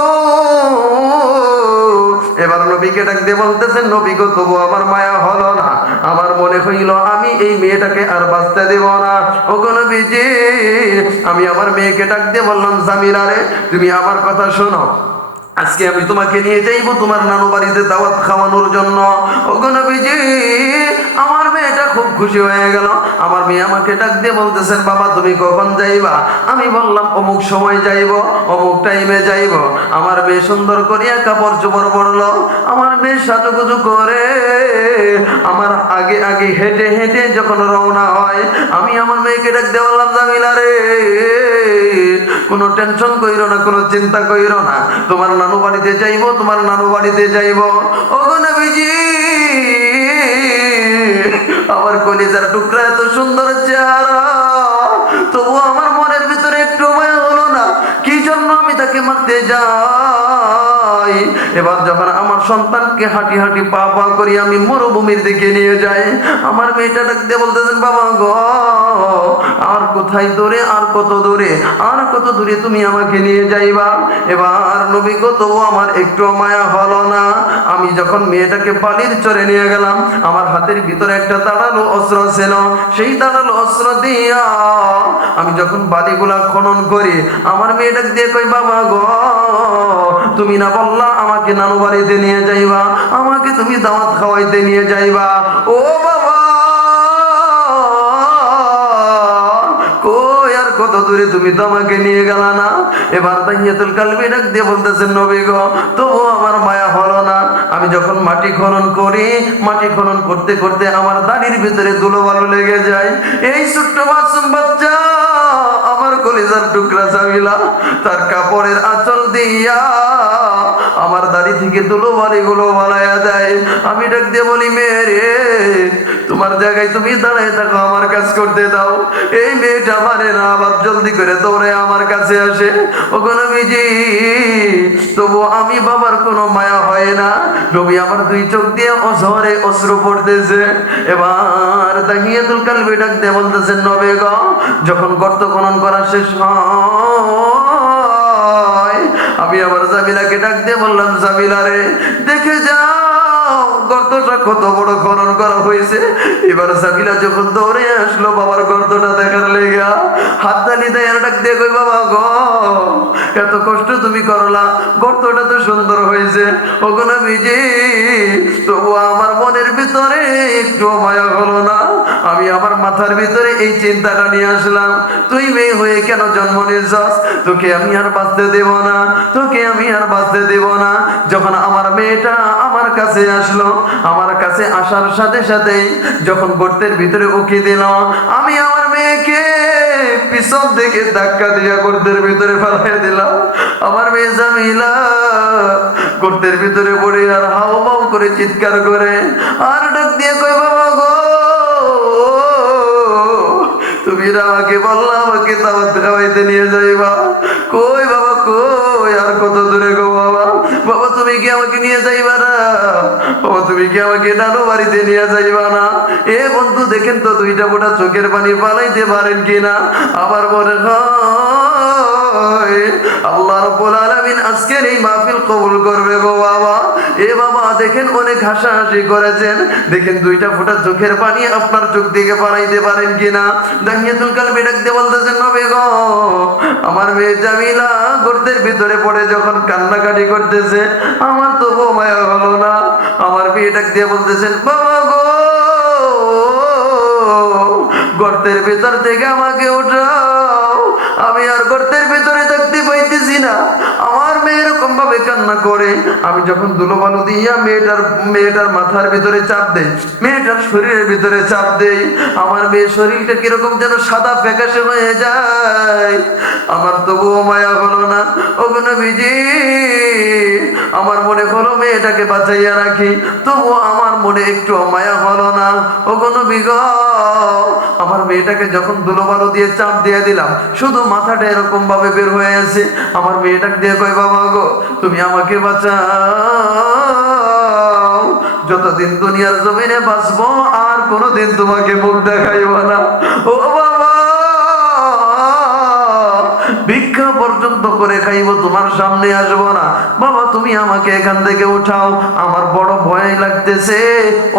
এবার নবীকে ডাক দিয়ে বলতেছেন, নবী গো, তবু আমার মায়া হলো না, আমার মনে হইল আমি এই মেয়েটাকে আর বাঁচতে দেব না। ও গো নবীজি, আমি আমার মেয়েকে ডাক দিয়ে বললাম, জামিলা রে, তুমি আমার কথা শোনো, আজকে আমি তোমাকে নিয়ে যাইবো তোমার নানু বাড়িতে দাওয়াত খাওয়ানোর জন্য। ও গো নবীজি, আমার মেয়েটা খুব খুশি হয়ে গেল। আমার মেয়ে আমাকে ডাক দিয়ে বলতেছেন, বাবা তুমি কখন যাইবা? আমি বললাম, অমুক সময় যাইব, অমুক টাইমে যাইব। আমার মেয়ে সুন্দর করিয়া কাপড় চোপড় পরলো, আমার মেয়ে সাজুগুজু করে আমার আগে আগে হেঁটে হেঁটে যখন রওনা হয়, আমি আমার মেয়েকে ডাক দিয়ে বললাম, জামিলা রে, কোনো টেনশন কইরো না, কোনো চিন্তা কইরো না, তোমার নানু বাড়িতে যাইবো, তোমার নানু বাড়িতে যাইবো। ওগো নবীজি, আমার কলিজার টুকরা, এত সুন্দর চেহারা, তবু আমার মনের ভিতরে একটু মায়া হলো না, কি জন্য আমি তাকে মারতে যাই। এবার যখন আমার সন্তানকে হাঁটি হাঁটি পা পা করি আমি মরুভূমির দিকে নিয়ে যাই, আমার মেয়েটা ডাকতে বলতেছেন, বাবা গো, আর কোথায় দূরে, আর কত দূরে, আর কত দূরে তুমি আমাকে নিয়ে যাইবা। এবার নবী গো, তবু আমার একটু মায়া হলো না। আমি যখন মেয়েটাকে বালির চরে নিয়ে গেলাম, আমার হাতের ভিতরে একটা দাঁড়ালো অস্ত্র ছিল, সেই দাঁড়ালো অস্ত্র দিয়া আমি যখন বালিগুলা খনন করি, আমার মেয়েটাকে দিয়ে কই, বাবা গো, তুমি না বললা আমাকে নানু বাড়িতে নিয়ে যাইবা, আমাকে তুমি দাওয়াত খাওয়াইতে নিয়ে যাইবা। ও বাবা, কই আর কত দূরে, তুমি তো আমাকে নিয়ে গেলা না। এবার তাহিয়াতুল কালবি ডাক দিয়ে বলতেছেন, নবী গো, তবু আমার মায়া হলো না। আমি যখন মাটি খনন করি, মাটি খনন করতে করতে আমার দাড়ির ভিতরে ধুলো বালু লেগে যায়। এই ছোট্ট মাসুম বাচ্চা, আমার কলিজার টুকরা জামিলা, তার কাপড়ের আঁচল দিয়া আমার দাড়ি থেকে ধুলো বালিগুলো বালাইয়া দেয়। আমি ডাক দিয়ে বলি, মেয়ে, তোমার জায়গায় তুমি দাঁড়ায় থাকো, আমার কাজ করতে দাও। এই মেয়েটা মানে না, আবার জলদি করে দৌড়ে আমার কাছে আসে। ওগো নবীজি, তবু আমি বাবার কোনো মায়া হয় না। নবী আমার দুই চোখ দিয়ে অঝরে অশ্রু পড়তেছে। এবার তাহিয়াতুল কালবি ডাক দিয়ে বলতেছেন, নবী গো, যখন গর্ত খনন করা শেষ হয়, আমি আবার জামিলাকে ডাক দিয়ে বললাম, জামিলা রে, দেখে যাও গর্তটা কত বড় খনন করা হয়েছে। এবার জামিলা যখন দৌড়ে আসলো বাবার গর্তটা দেখার লেগা, হাত তালি দেয়, ডাক দিয়ে কই, বাবা গো, এত কষ্ট তুমি করলা, গর্তটা তো সুন্দর হয়েছে। ওগো নবীজি, তবু আমার মনের ভিতরে একটু মায়া হলো না। আমি আমার মাথার ভিতরে এই চিন্তাটা নিয়ে আসলাম, তুই মেয়ে হয়ে কেন জন্ম নিয়েছস, তোকে আমি আর বাঁচতে দেব না, তোকে আমি আর বাঁচতে দেব না। যখন আমার মেয়েটা আমার কাছে আসলো, আমার কাছে আসার সাথে সাথেই যখন গর্তের ভিতরে উকি দিল, আমি আমার মেয়েকে পিছন থেকে ধাক্কা দিয়া গর্তের ভিতরে ফেলাই দিলাম। আমার মেয়ে জামিলা গর্তের ভিতরে পড়ে আর হাও মাও করে চিৎকার করে আর ডাক দিয়ে কই, বাবা গো, তুমি আমাকে বললা আমাকে দাওয়াত খাওয়াইতে নিয়ে যাইবা। কই বাবা, কই আর কত দূরে গো বাবা, বাবা তুমি কি আমাকে নিয়ে যাইবা না, বাবা তুমি কি আমাকে নানু বাড়িতে নিয়ে যাইবা না। এ বন্ধু, দেখেন তো দুইটা ফোঁটা চোখের পানি পালাইতে পারেন কিনা। আমার মনে হয় আল্লাহ রাব্বুল আলামিন আজকের এই মাহফিল কবুল করবে গো বাবা। এ বাবা, দেখেন অনেক হাসাহাসি করেছেন, দেখেন দুইটা ফোঁটা চোখের পানি আপনার চোখ দিকে পালাইতে পারেন কিনা। দাহিয়াতুল কালবি ডাক দিয়ে বলতেছেন, নবী গো, আমার মেয়ে জামিলা গর্তের ভিতরে পড়ে যখন কান্নাকাটি করতেছে, আমার তো মায়া হলো না। আমার মেয়ে ডাক দিয়ে বলতেছেন, বাবা গো, গর্তের ভিতর থেকে আমাকে উঠাও, আমি আর গর্তের ভিতরে থাকতে পাইতেছি না। আমার মেয়ে এরকম ভাবে কান্না করে, আমি যখন ধুলোবালু দিয়া মেয়েটার মাথার ভিতরে চাপ দেই, মেয়েটার শরীরের ভিতরে চাপ দেই, আমার মেয়ের শরীরটা কিরকম যেন সাদা ফ্যাকাশে হয়ে যায়। আমার তবুও মায়া হলো না। ওগো নবীজি, আমার মনে হলো মেয়েটাকে বাঁচাইয়া রাখি, তবুও আমার মনে একটু মায়া হলো না। ওগো নবী গো, আমার মেয়েটাকে যখন ধুলোবালু দিয়ে চাপ দিয়ে দিলাম, শুধু মাথাটা এরকম ভাবে বের হয়ে আছে। আমার মেয়েটাকে দিয়ে কই, বাবা গো, তুমি আমাকে বাঁচাও, যতদিন দুনিয়ার জমিনে বাঁচবো আর কোনোদিন তোমাকে মুখ দেখাইব না। ও বাবা, ভিক্ষা পর্যন্ত করে খাইব, তোমার সামনে আসবো না। বাবা তুমি আমাকে এখান থেকে উঠাও, আমার বড় ভয় লাগতেছে,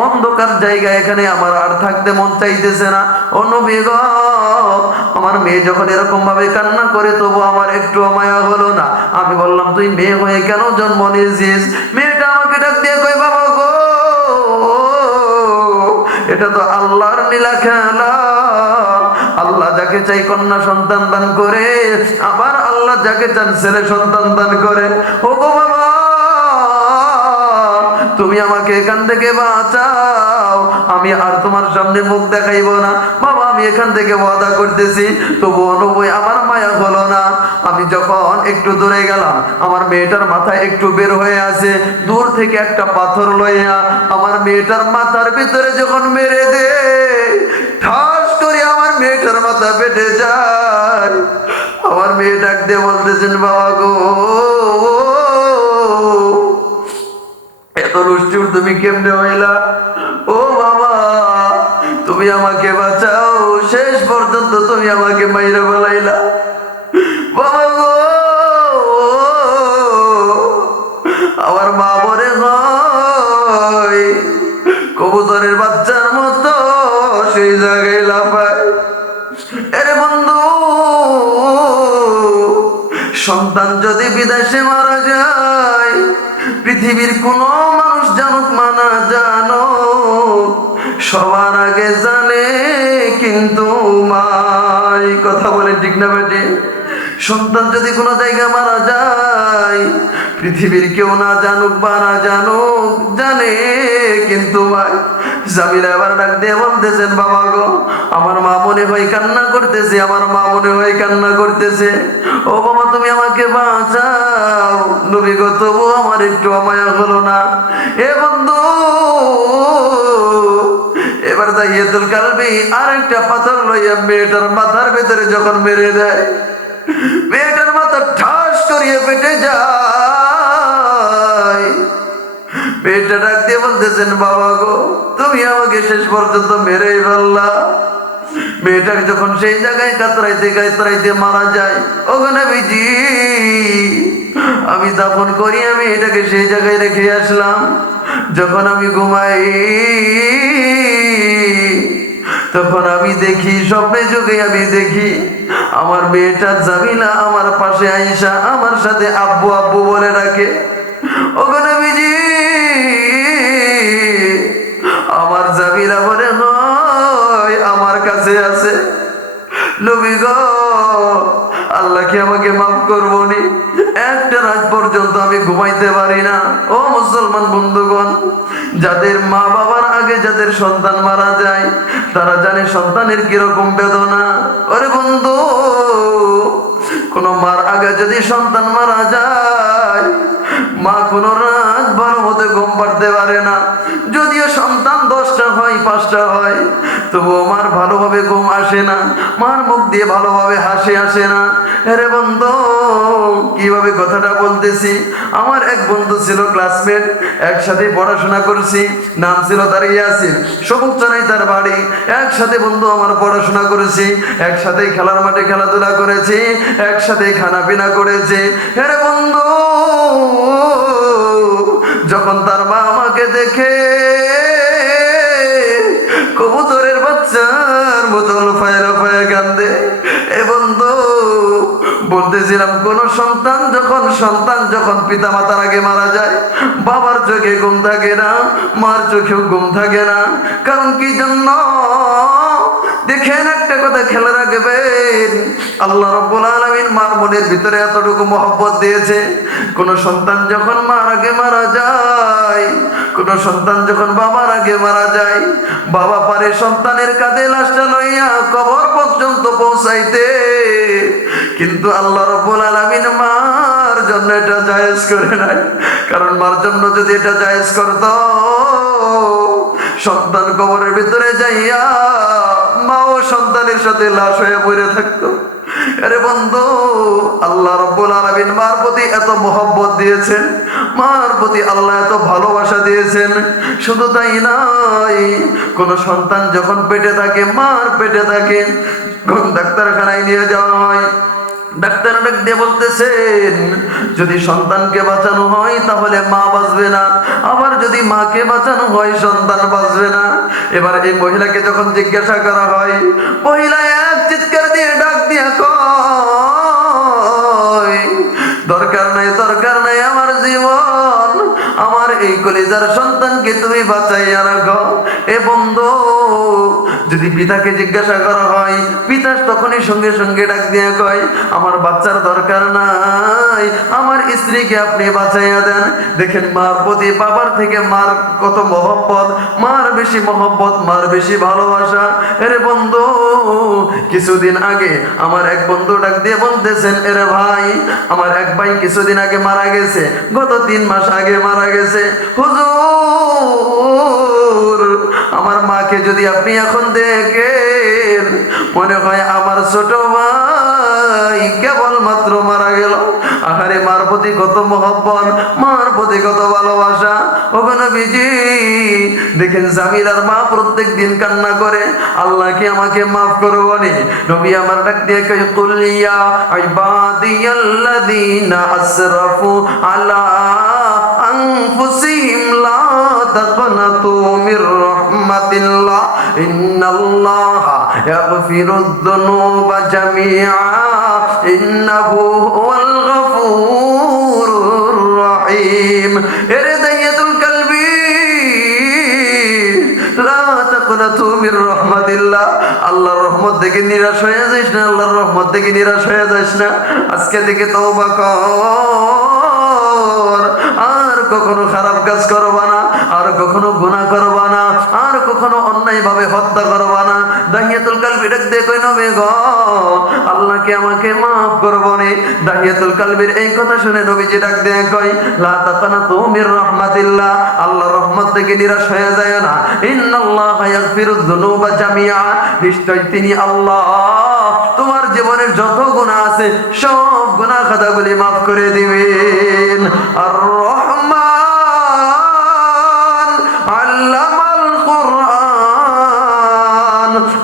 অন্ধকার জায়গা, এখানে আমার আর থাকতে মন চাইতেছে না। ও নবী গো, আমার মেয়ে যখন এরকম ভাবে কান্না করে, তবু আমার একটু মায়া হলো না। আমি বললাম, তুই মেয়ে হয়ে কেন জন্ম নিয়েছিস? মেয়েটা আমাকে ডাক দিয়ে কই, বাবা গো, এটা তো আল্লাহর নীলা খেলা। আল্লাহ যাকে চাই কন্যা সন্তান দান করে, আবার আল্লাহ যাকে চান ছেলে সন্তান দান করে। ও গো বাবা, তুমি আমাকে এখান থেকে বাঁচাও, আমি আর তোমার সামনে মুখ দেখাইব না। বাবা আমি এখান থেকে ওয়াদা করতেছি, তবুও নবী আমার মায়া হলো না। আমি যখন একটু দূরে গেলাম, আমার মেয়েটার মাথায় একটু বের হয়ে আছে, দূর থেকে একটা পাথর লইয়া আমার মেয়েটার মাথার ভিতরে যখন মেরে দে, ঠাস করে আমার মেয়েটার মাথা ফেটে যায়। আমার মেয়ে ডাক দিয়ে বলতেছেন, বাবা গো, এত রুষ্টির তুমি কেমনে হইলা? ও বাবা, তুমি আমাকে বাঁচাও, শেষ পর্যন্ত তুমি আমাকে মাইরা বলাইলা। বাবা গো, আমার মা মনে হয় কবুতরের বাচ্চার মতো সেই জায়গায় লাফায়। এরে বন্ধু, সন্তান যদি বিদেশে মারা যায়, পৃথিবীর কোনো মানুষ জানুক মানা জানো, সবার আগে জানে কিন্তু মাই। কথা বলে ঠিক না বেটি? সন্তান যদি কোনো জায়গা মারা যায়, পৃথিবীর কেউ না জানুক বা না জানুক, জানে কিন্তু মাই। জামিলা এবার ডাক দিয়ে বলতেছেন, বাবা গো, আমার মা মনে হয় কান্না করতেছে, আমার মা মনে হয় কান্না করতেছে। ও বাবা, তুমি আমাকে বাঁচাও। নবী গো, তবু আমার একটু মায়া হলো না। এ বন্ধু, এবার দাইয়াতুল কালবি আর একটা পাথর লইয়া মেয়েটার মাথার ভিতরে যখন মেরে দেয়, মেয়েটার মাথা ঠাস করিয়ে পেটে যায়। মেয়েটা ডাক দিয়ে বলতেছেন, বাবা গো, তুমি আমাকে শেষ পর্যন্ত মেরেই ফেললা। মেয়েটাকে যখন সেই জায়গায় কাতরাইতে কাতরাইতে মারা যায়, ওখানে নবীজি আমি দাফন করি, আমি এটাকে সেই জায়গায় রেখে আসলাম। যখন আমি ঘুমাই, তখন আমি দেখি, স্বপ্নে যোগে আমি দেখি আমার মেয়েটা জামিলা আমার পাশে আইসা আমার সাথে আব্বু আব্বু বলে ডাকে। ওখানে নবীজি আমার জামিলা মনে হয় আমার কাছে আছে। নবী গো, আল্লাহ কি আমাকে মাফ করবো নি? একটা রাত পর্যন্ত আমি ঘুমাইতে পারি না। ও মুসলমান বন্ধুগণ, যাদের মা বাবার আগে যাদের সন্তান মারা যায়, তারা জানে সন্তানের কিরকম বেদনা। ওরে বন্ধু, কোন মার আগে যদি সন্তান মারা যায়, মা কোন রাত ভালো মতো ঘুম পাড়তে পারে না। যদিও সন্তান 10টা হয়, 5টা হয়, তবুও মার ভালোভাবে ঘুম আসে না, মার মুখ দিয়ে ভালোভাবে হাসি আসে না। আরে বন্ধু, কিভাবে কথাটা বলতেছি, আমার এক বন্ধু ছিল, ক্লাসমেট, একসাথে পড়াশোনা করছি, নাম ছিল তার ইয়াসিন, সবুজ চড়াই তার বাড়ি। একসাথে বন্ধু আমার পড়াশোনা করেছি, একসাথে খেলার মাঠে খেলাধুলা করেছি, একসাথে খানা পিনা করেছি। আরে বন্ধু, যখন তার মা আমাকে দেখে কবুতরের বাচ্চার মতো লাফায় লাফায় কান্দে। এ বন্ধু, বলতেছিলাম, কোন সন্তান যখন পিতা মাতার আগে মারা যায়, বাবার চোখে ঘুম থাকে না, মার চোখেও ঘুম থাকে না। কারণ কি জন্য? দেখেন, একটা কথা খেয়াল রাখবেন, আল্লাহ রাব্বুল আলামিন মার মনের ভিতরে এতটুকু মহব্বত দিয়েছে। কোন সন্তান যখন মার আগে মারা যায়, কোন সন্তান যখন বাবার আগে মারা যায়, বাবা পারে সন্তানের কাঁধে লাশটা লইয়া কবর পর্যন্ত পৌঁছাইতে, কিন্তু আল্লাহ রাব্বুল আলামিন মার জন্য এটা জায়েজ করে নাই। কারণ মার জন্য যদি এটা জায়েজ করত, সন্তান কবরের ভিতরে যাইয়া মা ও সন্তানের সাথে লাশ হয়ে পড়ে থাকতো। আরে বন্ধু, আল্লাহ রাব্বুল আলামিন মার প্রতি এত মহব্বত দিয়েছেন, মার প্রতি আল্লাহ এত ভালোবাসা দিয়েছেন। শুধু তাই নয়, কোন সন্তান যখন পেটে থাকে, মার পেটে থাকে, কোন ডাক্তারখানায় নিয়ে যাওয়া হয়, ডাক্তার ডাক দিয়ে বলতেছেন, যদি সন্তানকে বাঁচানো হয় তাহলে মা বাঁচবে না, আবার যদি মাকে বাঁচানো হয় সন্তান বাঁচবে না। এবার এই মহিলাকে যখন জিজ্ঞাসা করা হয়, মহিলা এক চিৎকার দিয়ে ডাক দিয়ে কয়, দরকার নাই, দরকার নাই, আমার জীবন, আমার এই কলিজার সন্তানকে তুমি বাঁচাইয়া রাখো। এ বন্ধু, যদি পিতাকে জিজ্ঞাসা করা হয়, পিতা তখনই সঙ্গে সঙ্গে ডাক দিয়ে কয়, আমার বাচ্চার দরকার নাই, আমার স্ত্রীকে আপনি বাঁচাইয়া দেন। দেখেন মার প্রতি বাবার থেকে মার কত মহব্বত, মার বেশি মহব্বত, মার বেশি ভালোবাসা। এরে বন্ধু, কিছুদিন আগে আমার এক বন্ধু ডাক দিয়ে বলতেছেন, এরে ভাই, আমার এক ভাই কিছুদিন আগে মারা গেছে, গত 3 মাস আগে মারা গেছে। হুজুর, আমার মাকে যদি আপনি এখন দেখেন, মনে হয় আমার ছোট ভাই কেবলমাত্র মারা গেল। আহারে, মার প্রতি কত মহব্বত, মার প্রতি কত ভালোবাসা। ওগো নবীজি, দেখেন জামিলার মা প্রত্যেক দিন কান্না করে, আল্লাহ কি আমাকে মাফ করবনি? নবী আমার ডাক দিয়ে কয়, কুল ইয়া ইবাদিয়াল্লাযীনা আসরাফু আলা আনফুসিহিম লা তাকনাতু মির রাহমাতিল্লাহ ইন্নাল্লাহা ইয়াগফিরুয যুনুবা জামিআ ইন্নাহু হুয়াল গফুরুর রহিম। এরে দাইয়াতুল কলবি, লা তাকনাতু মির রাহমাতিল্লাহ, আল্লাহর রহমত থেকে নিরাশ হয়ে যাইস না, আল্লাহর রহমত থেকে নিরাশ হয়ে যাইস না। আজকে থেকে তওবা কর, আর কখনো খারাপ কাজ করবা না, আর কখনো গুনাহ করবা না, আর কখনো অন্যায় ভাবে হত্যা করবা না। দাহিয়াতুল কলবি ডাক দিয়ে কই, নবী গো, আল্লাহ কি আমাকে মাফ করবনি? দাহিয়াতুল কলবির এই কথা শুনে নবীজি ডাক দিয়ে কই, লা তাকনাতু মির রাহমাতিল্লাহ, আল্লাহর রহমত থেকে নিরাশ হয়ে যায় না। ইন্নাল্লাহা ইয়াগফিরুয যুনুবা জামিআ, নিশ্চয় তিনি আল্লাহ তোমার জীবনের যত গুনাহ আছে সব গুনাহ খাতাগুলি মাফ করে দিবেন। আর রহমান আল্লামাল কুরআন,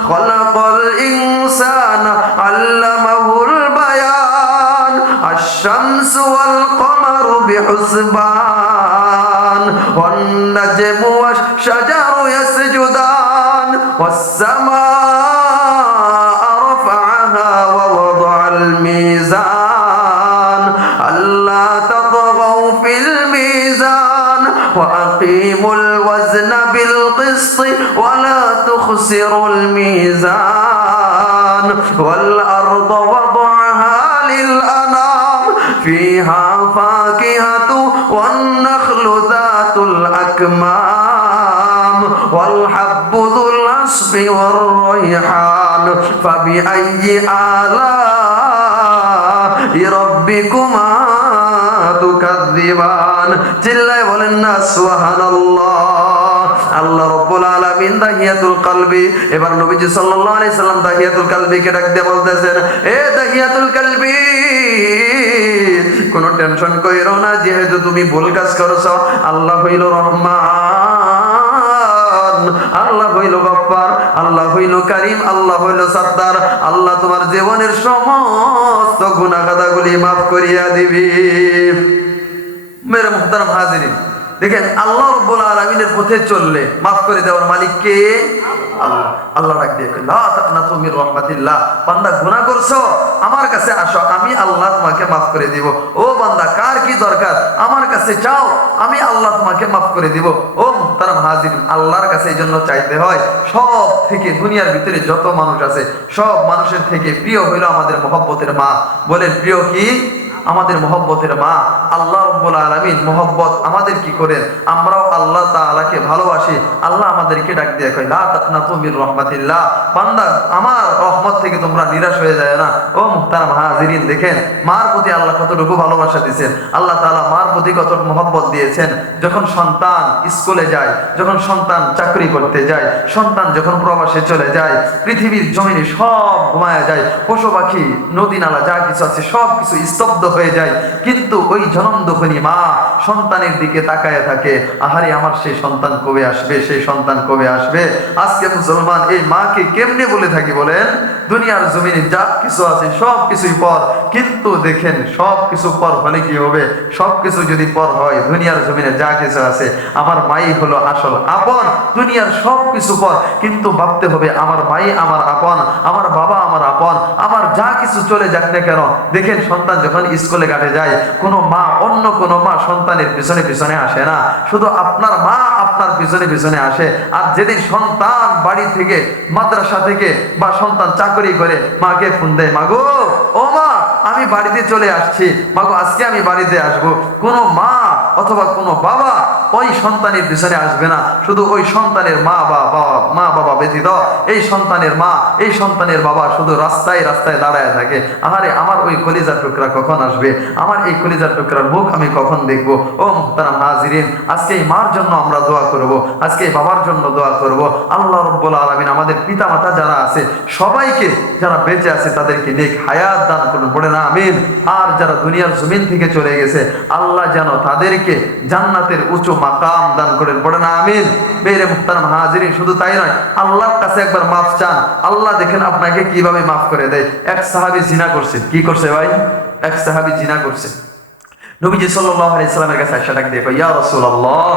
খলাকাল ইনসানা আল্লামাহুল বায়ান, আশ-শামসু ওয়াল কমারু বিহুসবান, ওয়ান নাজমু ওয়াশ-শাজারু ইয়াসজুদান, ওয়াস-সামাআ রাফআহা ওয়া ওয়াদাআল মিজান, আল্লা তাতগাউ ফিল মিজান ওয়া আকিমুল ওয়াজনা বিল কিসতি ওয়া লা তুখসিরুল মিজান, ওয়াল আরদা ওয়াদাআহা লিল আনাম ফিহা ফাকিহাতু ওয়ান নাখলু যাতুল আকমাম ওয়াল হাব্বু যুল আসফি ওয়ার রায়হান ফাবিআইয়ি আলা'i রাব্বিকুমা তুকাযযিবান। চিল্লায় বলেন না সুবহানাল্লাহ। আল্লাহ রাব্বুল আলামিন দাহিয়াতুল কলবি, এবার নবীজি সাল্লাল্লাহু আলাইহি সাল্লাম দাহিয়াতুল কলবিকে ডাক দিয়ে বলতেছেন, এ দাহিয়াতুল কলবি, কোনো টেনশন কইরো না, যেহেতু তুমি ভুল কাজ করছো। আল্লাহ হইল রহমান, আল্লাহ হইল গফফার, আল্লাহ হইল কারীম, আল্লাহ হইল সত্তার। আল্লাহ তোমার জীবনের সমস্ত গুনাহ খাতাগুলি মাফ করিয়া দিবি। মেরে মুহতারাম হাজিরিন, দেখেন আল্লাহ রাব্বুল আলামিনের পথে চললে মাফ করে দেওয়ার মালিক কে? আল্লাহ। আল্লাহ ডাক দিয়ে কয়, লা তাকনাতু মির রাহমাতিল্লাহ, বান্দা গুনাহ করছো, আমার কাছে আসো, আমি আল্লাহ তোমাকে মাফ করে দিব। ও বান্দা, কার কি দরকার, আমার কাছে চাও, আমি আল্লাহ তোমাকে মাফ করে দিব। ও মুহতারাম হাজিরিন, আল্লাহর কাছে এই জন্য চাইতে হয়। সব থেকে দুনিয়ার ভিতরে যত মানুষ আছে, সব মানুষের থেকে প্রিয় হইল আমাদের মহব্বতের মা। বলেন প্রিয় কি? আমাদের মহব্বতের মা। আল্লাহ রাব্বুল আলামিন মহব্বত আমাদের কি করেন, আমরাও আল্লাহ তাআলাকে ভালোবাসি। আল্লাহ আমাদেরকে ডাক দিয়ে কয়, লা তাকনাতু মির রাহমাতিল্লাহ, বান্দা আমার রহমত থেকে তোমরা নিরাশ হয়ে যায় না। ও মুহতারাম হাজিরিন, দেখেন মার প্রতি আল্লাহ কতটুকু ভালোবাসা দিয়েছেন। আল্লাহ তাআলা মার প্রতি কত মহব্বত দিয়েছেন। যখন সন্তান স্কুলে যায়, যখন সন্তান চাকরি করতে যায়, সন্তান যখন প্রবাসে চলে যায়, পৃথিবীর জমিনে সব ঘুমায়া যায়, পশু পাখি নদী নালা যা কিছু আছে সব কিছু স্তব্ধ হয়ে যায়, কিন্তু ওই জনমদুখনী মা সন্তানের দিকে তাকায় থাকে, আহারে আমার সেই সন্তান কবে আসবে, সেই সন্তান কবে আসবে। আজকে মুসলমান এই মাকে কেমনে বলে থাকি বলেন? দুনিয়ার জমিনে যা কিছু আছে সব কিছুই পর, কিন্তু দেখেন সব কিছু পর হলে কি হবে? সব কিছু যদি পর হয়, দুনিয়ার জমিনে যা কিছু আছে আমার মাই হলো আসল আপন। দুনিয়ার সব কিছু পর, কিন্তু ভাবতে হবে আমার মাই আমার আপন, আমার বাবা আমার আপন, আমার যা কিছু চলে যাক না কেন। দেখেন সন্তান যখন স্কুলে ঘাটে যায়, কোনো মা অন্য কোনো মা সন্তানের পিছনে পিছনে আসে না, শুধু আপনার মা আপনার তার পিছনে পিছনে আসে। আর যেদিন সন্তান বাড়ি থেকে, মাদ্রাসা থেকে বা সন্তান চাকরি করে মাকে ফোন দেয়, মাগো ও মা আমি বাড়িতে চলে আসছি, মাগো আজকে আমি বাড়িতে আসবো, কোনো মা অথবা কোনো বাবা ওই সন্তানের পিছনে আসবে না। শুধু ওই সন্তানের মা বাবা ব্যতীত এই সন্তানের মা, এই সন্তানের বাবা শুধু রাস্তায় রাস্তায় দাঁড়ায় থাকে। আহারে আমার ওই কলিজার টুকরা কখন আসবে, আমার এই কলিজার টুকরার মুখ আমি কখন দেখবো। ও মুহতারাম হাজিরিন, আজকে এই মার জন্য আমরা দোয়া করব, আজকে এই বাবার জন্য দোয়া করব। আল্লাহ রাব্বুল আলামিন আমাদের পিতা মাতা যারা আছে সবাইকে, যারা বেঁচে আছে তাদেরকে নেক হায়াত দান করুন, পড়ে না আমিন। আর যারা দুনিয়ার জমিন থেকে চলে গেছে আল্লাহ যেন তাদেরকে জান্নাতের উঁচু মাকাম দান করেন, পড়ে না আমিন। মেরে মুহতারাম হাজিরিন, শুধু তাই নয়, আল্লাহর কাছে একবার মাফ চান, আল্লাহ দেখেন আপনাকে কিভাবে মাফ করে দেয়। এক সাহাবী জিনা করছে। কি করছে ভাই? এক সাহাবী জিনা করছে। নবীজি সাল্লাল্লাহু আলাইহি সাল্লামের কাছে আয়েশা ডাক দিয়ে কয়, ইয়া রাসূলুল্লাহ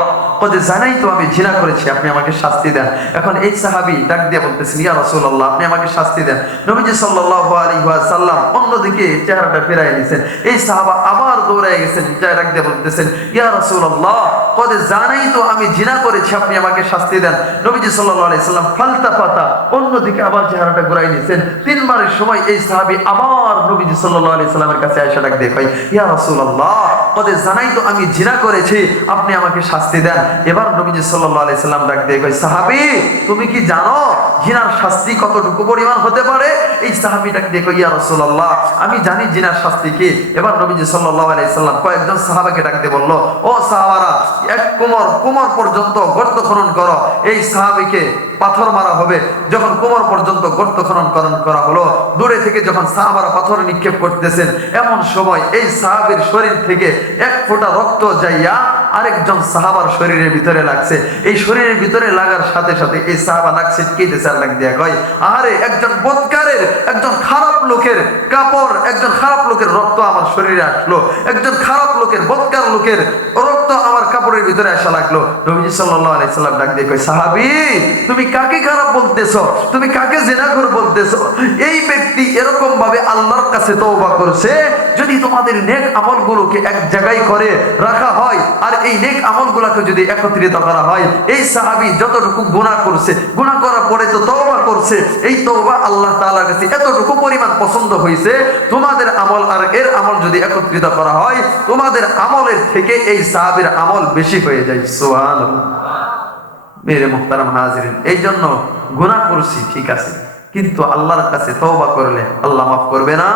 কদ জানাইতু, আমি জিনা করেছি, আপনি আমাকে শাস্তি দেন। এখন এই সাহাবী ডাক দিয়ে বলতেছেন, ইয়া রাসূলুল্লাহ আপনি আমাকে শাস্তি দেন। নবীজি সাল্লাল্লাহু আলাইহি ওয়াসাল্লাম অন্যদিকে চেহারাটা ফিরায় নিয়েছেন। এই সাহাবা আবার দৌড়ায় গেছেন, ডাক দিয়ে বলতেছেন, ইয়া রাসূলুল্লাহ কদ জানাইতু, আমি জিনা করেছি, আপনি আমাকে শাস্তি দেন। নবীজি সাল্লাল্লাহু আলাইহি সাল্লাম ফালতাফাতা, অন্যদিকে আবার চেহারাটা ঘুরাই নিয়েছেন। তিনবারের সময় এই সাহাবী আবার নবীজি সাল্লাল্লাহু আলাইহি সাল্লামের কাছে আয়েশা ডাক দিয়ে কয়, ইয়া রাসূলুল্লাহ কদে জানাইতু, আমি জিনা করেছি, আপনি আমাকে শাস্তি দেন। এবার নবীজি সাল্লাল্লাহু আলাইহি সাল্লাম ডাক দিয়ে কয়, সাহাবী তুমি কি জানো জিনার শাস্তি কতটুকু পরিমাণ হতে পারে? এই সাহাবী ডাক দিয়ে কয়, ইয়া রাসূলুল্লাহ আমি জানি জিনার শাস্তি কি। এবার নবীজি সাল্লাল্লাহু আলাইহি সাল্লাম কয়েকজন সাহাবাকে ডাক দিয়ে বলল, ও সাহাবারা, এক কোমর পর্যন্ত গর্ত খনন করো। এই সাহাবীকে পাথর মারা হবে। যখন কোমর পর্যন্ত গর্ত খনন করা হলো, দূরে থেকে যখন সাহাবারা পাথর নিক্ষেপ করতেছেন, এমন সময় এই সাহাবীর শরীর থেকে এক ফোঁটা রক্ত যাইয়া আরেকজন সাহাবার শরীরের ভিতরে লাগছে। এই শরীরের ভিতরে লাগার সাথে সাথে এই সাহাবা নাক ছিটকেইতেছে, আর লাগ দিয়া কয়, আরে একজন বদকারের, একজন খারাপ লোকের কাপড়, একজন খারাপ লোকের রক্ত আমার শরীরে আসলো, একজন খারাপ লোকের, বদকার লোকের রক্ত আমার কাপড়ের ভিতরে আসা লাগলো। নবীজি সাল্লাল্লাহু আলাইহি সাল্লাম ডাক দিয়ে কয়, সাহাবী তুমি কাকে খারাপ বলতেছো, তুমি কাকে জিনাখোর বলতেছো? এই ব্যক্তি এরকম ভাবে আল্লাহর কাছে তওবা করছে, যদি তোমাদের নেক আমলগুলোকে এক জায়গায় করে রাখা হয় আর এই নেক আমলগুলোকে যদি একত্রিত করা হয়, এই সাহাবী যতটুকু গুনাহ করছে, গুনাহ করার পরে তো তওবা করছে, এই তওবা আল্লাহ তাআলার কাছে এতটুকু পরিমাণ পছন্দ হয়েছে, তোমাদের আমল আর এর আমল যদি একত্রিত করা হয়, তোমাদের আমলের থেকে এই সাহাবীর আমল বেশি হয়ে যায়। সুবহানাল্লাহ। মেরে মুহতারাম হাজিরিন, এই জন্য গুনাহ করছি ঠিক আছে, কিন্তু আল্লাহর কাছে তওবা করলে আল্লাহ মাফ করবে না?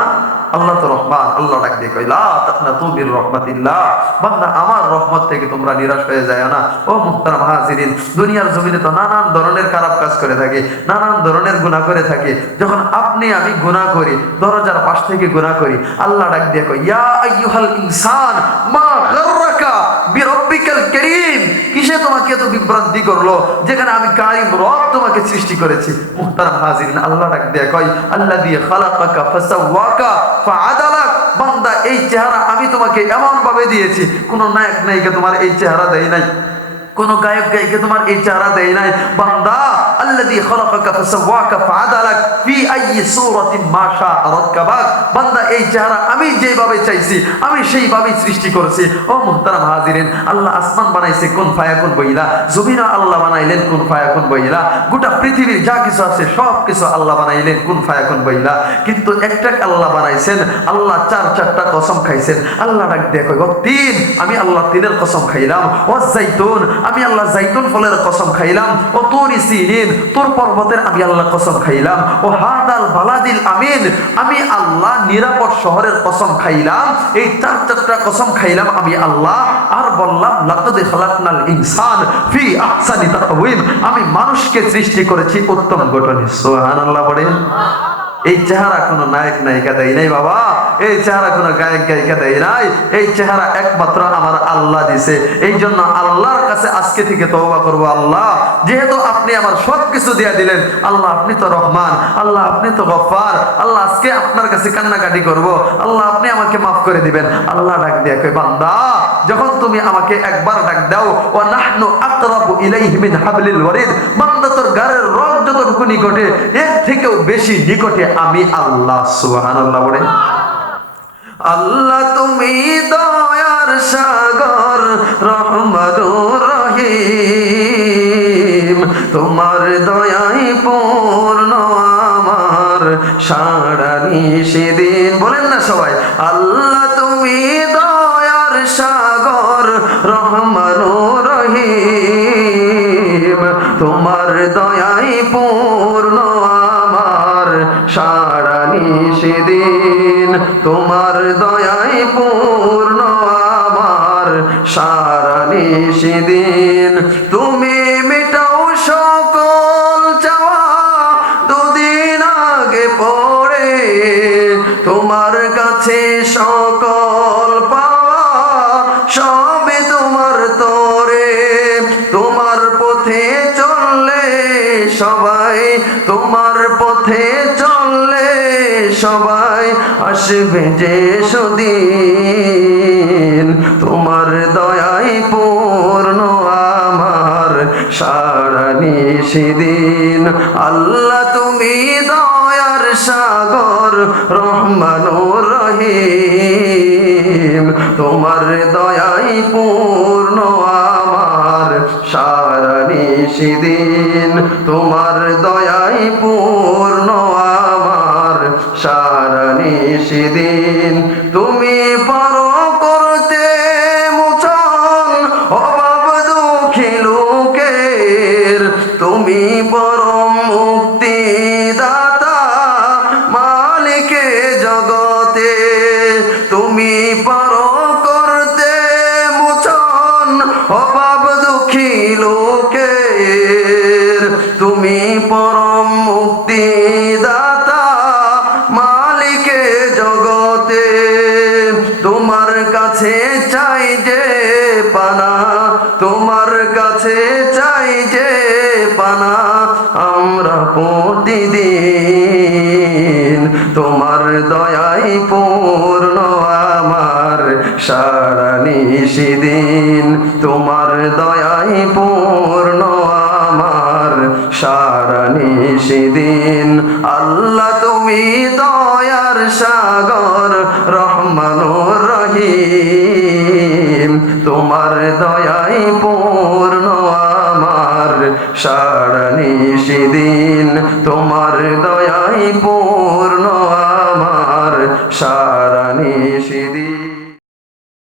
আল্লাহ তো রহমান। আল্লাহ ডাক দিয়ে কয়, লা তাকনাতু মির রাহমাতিল্লাহ, বান্দা আমার রহমত থেকে তোমরা নিরাশ হয়ে যায় না। ও মুহতারাম হাজিরিন, দুনিয়ার জমিনে তো নানান ধরনের খারাপ কাজ করে থাকে, নানান ধরনের গুনাহ করে থাকে। যখন আপনি আমি গুনাহ করি, দরজার পাশ থেকে গুনাহ করি, আল্লাহ ডাক দিয়ে কয়, ইয়া আইয়ুহাল ইনসান মা গাররাকা বিরাব্বিকাল কারীম, কিসে তোমাকে এত বিভ্রান্তি করলো যেখানে আমি কারীম রব তোমাকে সৃষ্টি করেছি। মুহতারাম হাজিরিন, আল্লাহ ডাক দিয়ে কয়, আল্লাযী খালাকাকা ফাসাওয়াকা ফাআদালাক, বান্দা এই চেহারা আমি তোমাকে এমন ভাবে দিয়েছি, কোন নায়ক নায়িকা তোমার এই চেহারা দেয় নাই, কোন গায়ক গায়িকা তোমার এই চেহারা দেয় নাই। বান্দা আল্লাযী খালাকাকা ফাসাওয়াকা ফাআদালাক ফি আইয়ি সূরাতিন মা শাআ রাক্কাবাক, বান্দা এই চেহারা আমি যেভাবে চাইছি আমি সেইভাবেই সৃষ্টি করেছি। ও মুহতারাম হাজিরিন, আল্লাহ আসমান বানাইছে কুন ফায়াকুন বইলা, জমিন আল্লাহ বানাইলেন কুন ফায়াকুন বইলা, গোটা পৃথিবীর যা কিছু আছে সব কিছু আল্লাহ বানাইলেন কুন ফায়াকুন বইলা, কিন্তু একটা আল্লাহ বানাইছেন, আল্লাহ চারটা কসম খাইছেন। আল্লাহ ডাক দেখো, তিন, আমি আল্লাহ তিনের কসম খাইলাম। ও জাইতুন, আমি আল্লাহ জাইতুন ফলের কসম খাইলাম। ও তুরি সিনিন, তোর পর্বতের আমি আল্লাহ কসম খাইলাম। ও হাদাল বালাদিল আমিন, আমি আল্লাহ নিরাপদ শহরের কসম খাইলাম। এই চারটা কসম খাইলাম আমি আল্লাহ। আর বললাম লাকাদ খালাকনাল ইনসান ফি আহসানি তাকওয়িম, আমি মানুষকে সৃষ্টি করেছি উত্তম গঠনে। সুবহানাল্লাহ বলেন। এই চেহারা কোনো নায়ক নায়িকা দেয় নাই বাবা, এই চেহারা কোনো গায়ক গায়িকা দেয় নাই, এই চেহারা একমাত্র আমার আল্লাহ দিছে। এই জন্য আল্লাহর কাছে আজকে থেকে তওবা করব, আল্লাহ যেহেতু আপনি আমার সবকিছু দিয়ে দিলেন, আল্লাহ আপনি তো রহমান, আল্লাহ আপনি তো গফফার, আল্লাহ আজকে আপনার কাছে কান্নাকাটি করব, আল্লাহ আপনি আমাকে মাফ করে দিবেন। আল্লাহ ডাক দিয়ে কয়, বান্দা যখন তুমি আমাকে একবার ডাক দাও, ওয়া নাহনু আকরাবু ইলাইহি মিন হাবলিল ওয়ারিদ, বান্দা তোর গায়ের রগ যতটুকু নিকটে, এর থেকেও বেশি নিকটে আমি আল্লাহ। সুবহানাল্লাহ বলেন। আল্লাহ তুমি দয়ার সাগর রহমানুর রহিম, তোমার দয়াই পূর্ণ আমার সারানি সেদিন। বলেন না সবাই, আল্লাহ তুমি দয়ার সাগর রহমানুর রহিম, তোমার দয়াই পূর্ণ আমার সারানি সেদিন, তোমার দয়াই পূর্ণ আমার সারানি সেদিন। তুমি মেটাও সকল চাওয়া দুদিন আগে পড়ে, তোমার কাছে সকল পাওয়া সবে তোমার তরে। তোমার পথে চললে সবাই, তোমার পথে চললে সবাই আসবে যে সুদিন, তোমার দয়াই পূর্ণ আমার সারানি সেদিন। আল্লাহ তুমি দয়ার সাগর রহমানুর রহিম, তোমার দয়াই পূর্ণ আমার সারানি সেদিন, তোমার দয়াই পূর্ণ আমার সারানি সেদিন। তুমি পারো করতে মোচন অভাব দুঃখী লোকের, তুমি পরম মুক্তি দাতা মালিকে জগতে। তুমি পারো করতে মোচন অভাব দুঃখী লোকের, তুমি পরম মুক্তি দাতা মালিকে জগতে। তোমার কাছে চাই যে পানা, তোমার কাছে চাই যে পানা আমরা প্রতিদিন, তোমার দয়াই পূর্ণ আমার সারানি সেদিন, তোমার দয়াই পূর্ণ আমার সারানি সেদিন। আল্লাহ তুমি দয়ার সাগর রহমানুর রহিম, তোমার দয়াই পূর্ণ আমার সারানি সেদিন, তোমার দয়াই পূর্ণ আমার